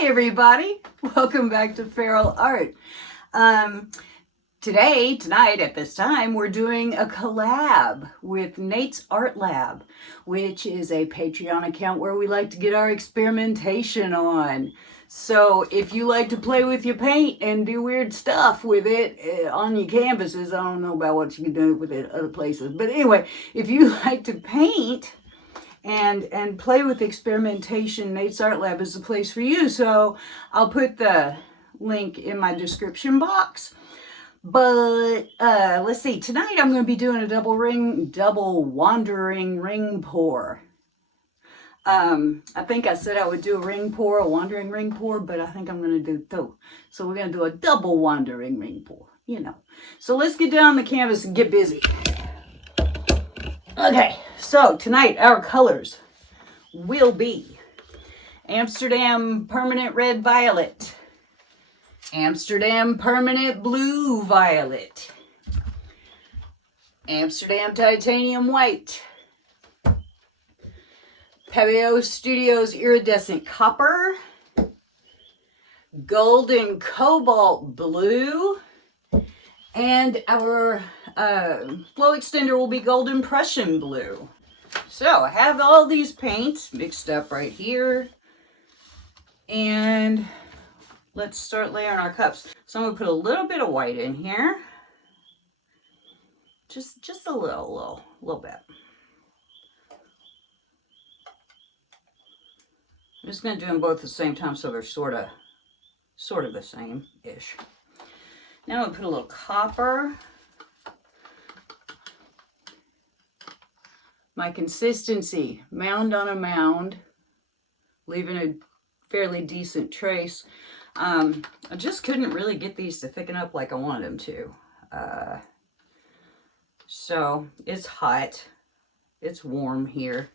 Hi everybody, welcome back to Feral Art. Tonight at this time, we're doing a collab with Nate's Art Lab, which is a Patreon account where we like to get our experimentation on. So if you like to play with your paint and do weird stuff with it on your canvases, I don't know about what you can do with it other places, but anyway, if you like to paint and play with experimentation, Nate's Art Lab is the place for you. So I'll put the link in my description box. But let's see, tonight I'm going to be doing a double wandering ring pour. I think I said I would do a wandering ring pour, but I think I'm going to do two. So we're going to do a double wandering ring pour, you know. So let's get down the canvas and get busy. Okay, so tonight our colors will be Amsterdam Permanent Red Violet, Amsterdam Permanent Blue Violet, Amsterdam Titanium White, Pebeo Studios Iridescent Copper, Golden Cobalt Blue, and our flow extender will be Golden Prussian Blue. So I have all these paints mixed up right here. And let's start layering our cups. So I'm going to put a little bit of white in here. Just a little bit. I'm just going to do them both at the same time so they're sort of the same-ish. Now I'm going to put a little copper. My consistency, mound on a mound, leaving a fairly decent trace. I just couldn't really get these to thicken up like I wanted them to. So it's hot. It's warm here.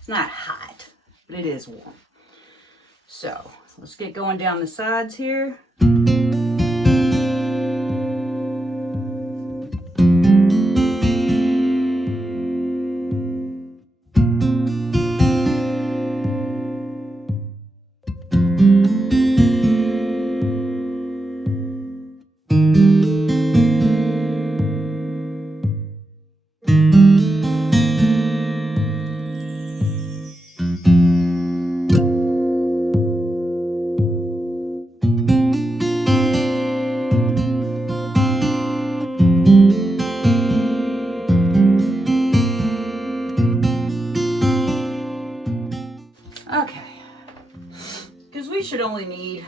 It's not hot, but it is warm. So let's get going down the sides here. Okay, because we should only need,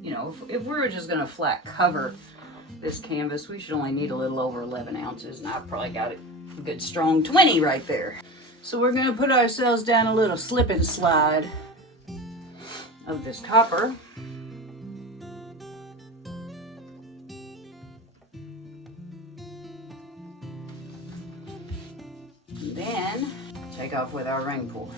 you know, if we were just going to flat cover this canvas, we should only need a little over 11 ounces, and I've probably got a good strong 20 right there. So we're going to put ourselves down a little slip and slide of this copper. And then take off with our ring pour.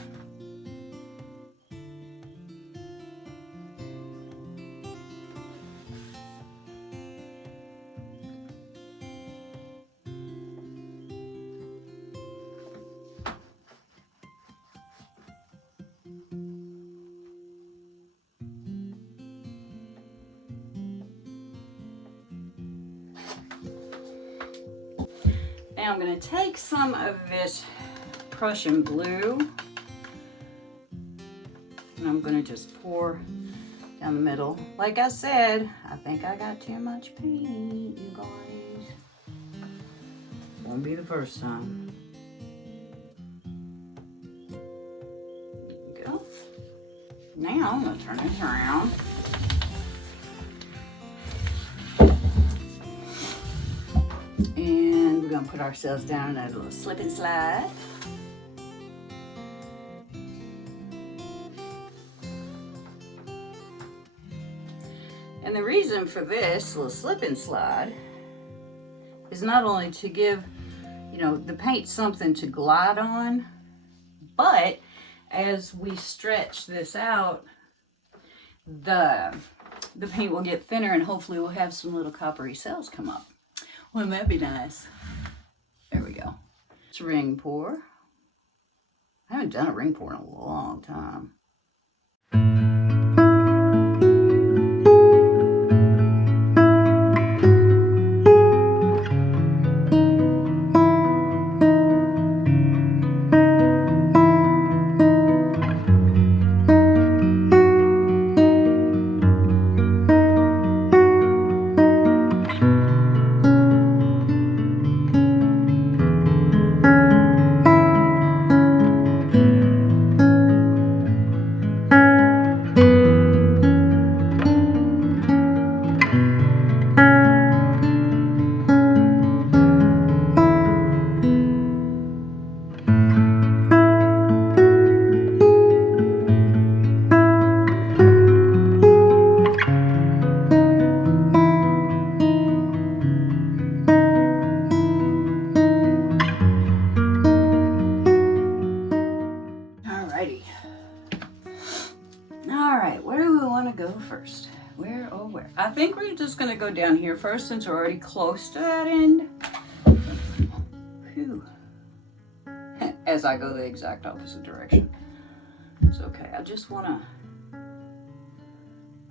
Now I'm going to take some of this Prussian blue and I'm going to just pour down the middle. Like I said, I think I got too much paint, you guys. Won't be the first time. There we go. Now I'm going to turn this around. And we're going to put ourselves down in a little slip and slide. And the reason for this little slip and slide is not only to give, you know, the paint something to glide on, but as we stretch this out, the paint will get thinner and hopefully we'll have some little coppery cells come up. Wouldn't that be nice? There we go. It's a ring pour. I haven't done a ring pour in a long time. where do we want to go first? Where, oh where? I think we're just going to go down here first since we're already close to that end. Whew. As I go the exact opposite direction. It's okay. I just want to,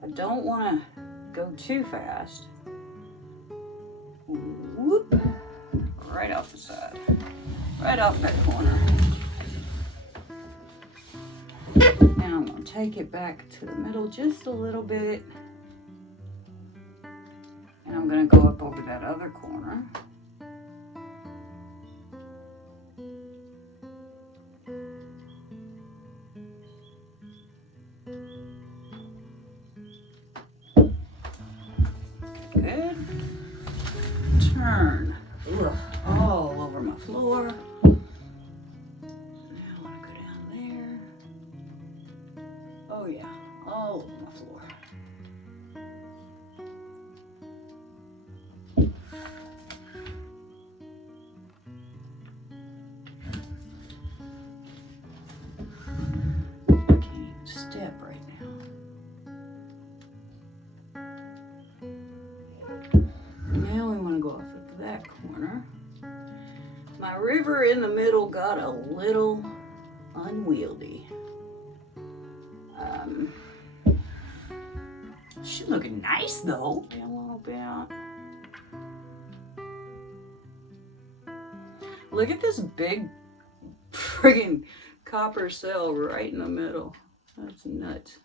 I don't want to go too fast. Whoop. Right off the side. Right off that corner. Now I'm going to take it back to the middle just a little bit. And I'm going to go up over that other corner. Good. Turn. Ugh, all over my floor. Now I want to go down there. Oh yeah, all over my floor. I can't even step right now. Now we want to go off of that corner. My river in the middle got a little unwieldy. She's looking nice though. A little bit. Look at this big friggin' copper cell right in the middle. That's nuts.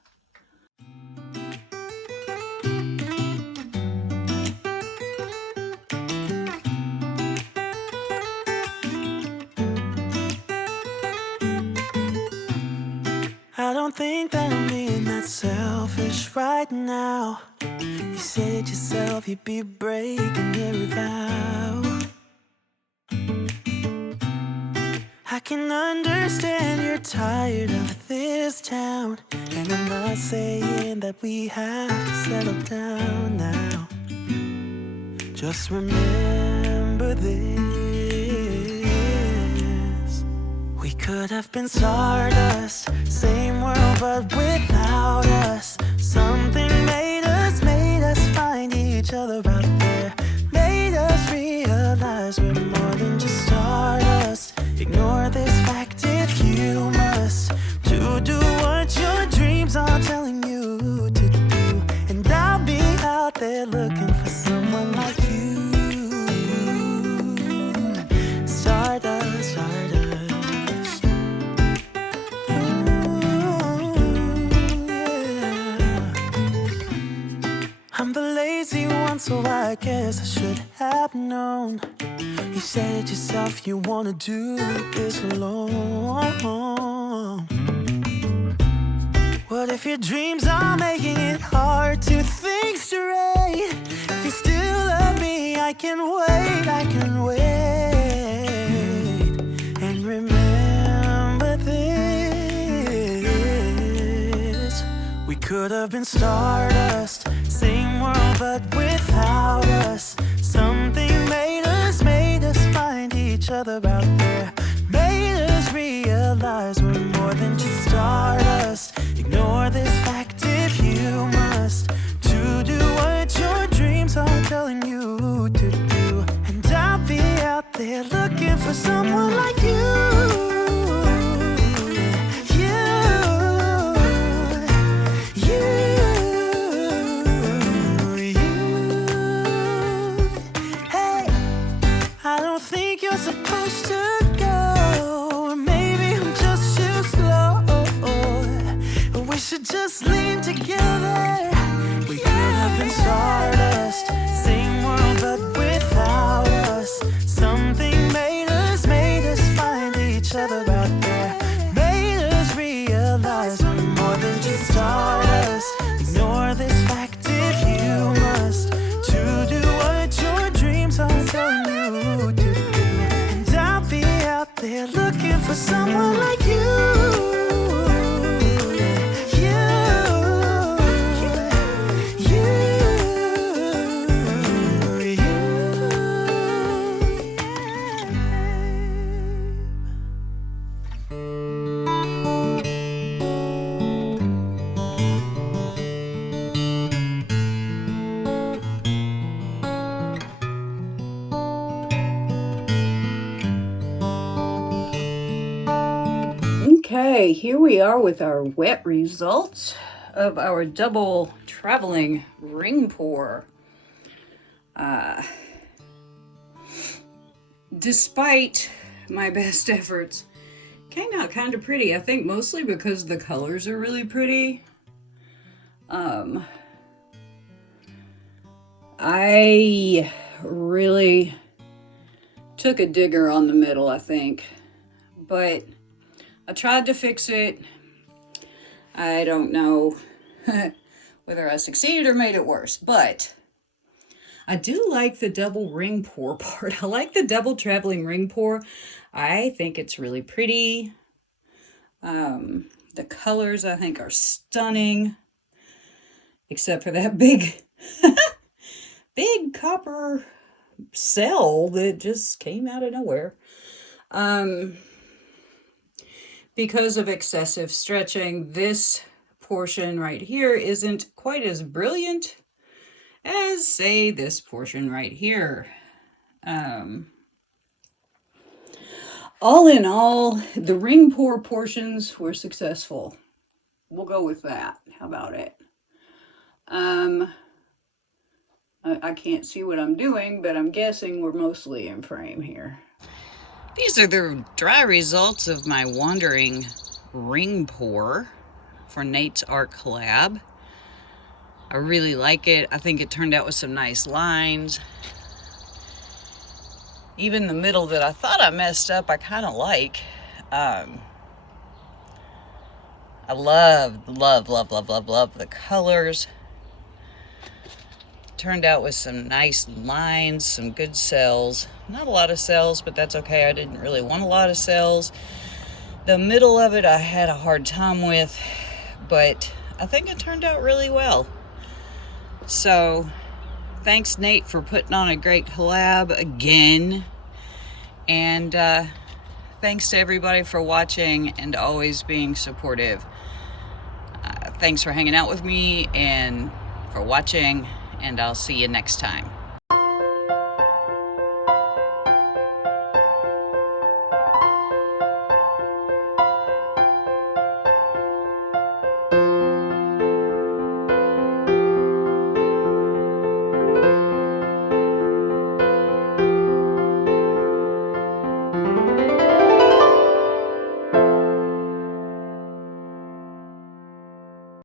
I don't think that I'm being that selfish right now. You said yourself you'd be breaking every vow. I can understand you're tired of this town, and I'm not saying that we have to settle down now. Just remember this. We could have been stardust, same world but without us. Something made us find each other out there. Made us realize we're more than just stardust. Ignore this fact if you must, to do what your dreams are telling you to do. And I'll be out there looking for someone like you. Stardust, stardust. I'm the lazy one, so I guess I should have known. You said yourself you wanna do this alone. What if your dreams are making it hard to think straight? If you still love me, I can wait, I can wait. And remember this. We could have been stardust, same world but without us. Something made us find each other out there. Made us realize we're more than just stardust. Ignore this fact if you must, to do what your dreams are telling you to do. And I'll be out there looking for someone like you. Supposed to go, or maybe I'm just too slow. But we should just lean together. We could have been stardust, same world but without us. Something made us find each other out there. Made us realize we're more than just stardust. Ignore this fact if you must, to do what your dreams are telling you to do. They're looking for someone like you. Okay, here we are with our wet results of our double traveling ring pour. Despite my best efforts, came out kind of pretty. I think mostly because the colors are really pretty. I really took a digger on the middle, I think, but I tried to fix it. I don't know whether I succeeded or made it worse, but I do like the double ring pour part. I like the double traveling ring pour. I think it's really pretty. The colors I think are stunning, except for that big copper cell that just came out of nowhere. Because of excessive stretching, this portion right here isn't quite as brilliant as, say, this portion right here. All in all, the ring pour portions were successful. We'll go with that. How about it? I can't see what I'm doing, but I'm guessing we're mostly in frame here. These are the dry results of my wandering ring pour for Nate's Art Collab. I really like it. I think it turned out with some nice lines. Even the middle that I thought I messed up, I kind of like. I love the colors. Turned out with some nice lines, some good cells. Not a lot of cells, but that's okay. I didn't really want a lot of cells. The middle of it I had a hard time with, but I think it turned out really well. So thanks, Nate, for putting on a great collab again. And thanks to everybody for watching and always being supportive. Thanks for hanging out with me and for watching, and I'll see you next time.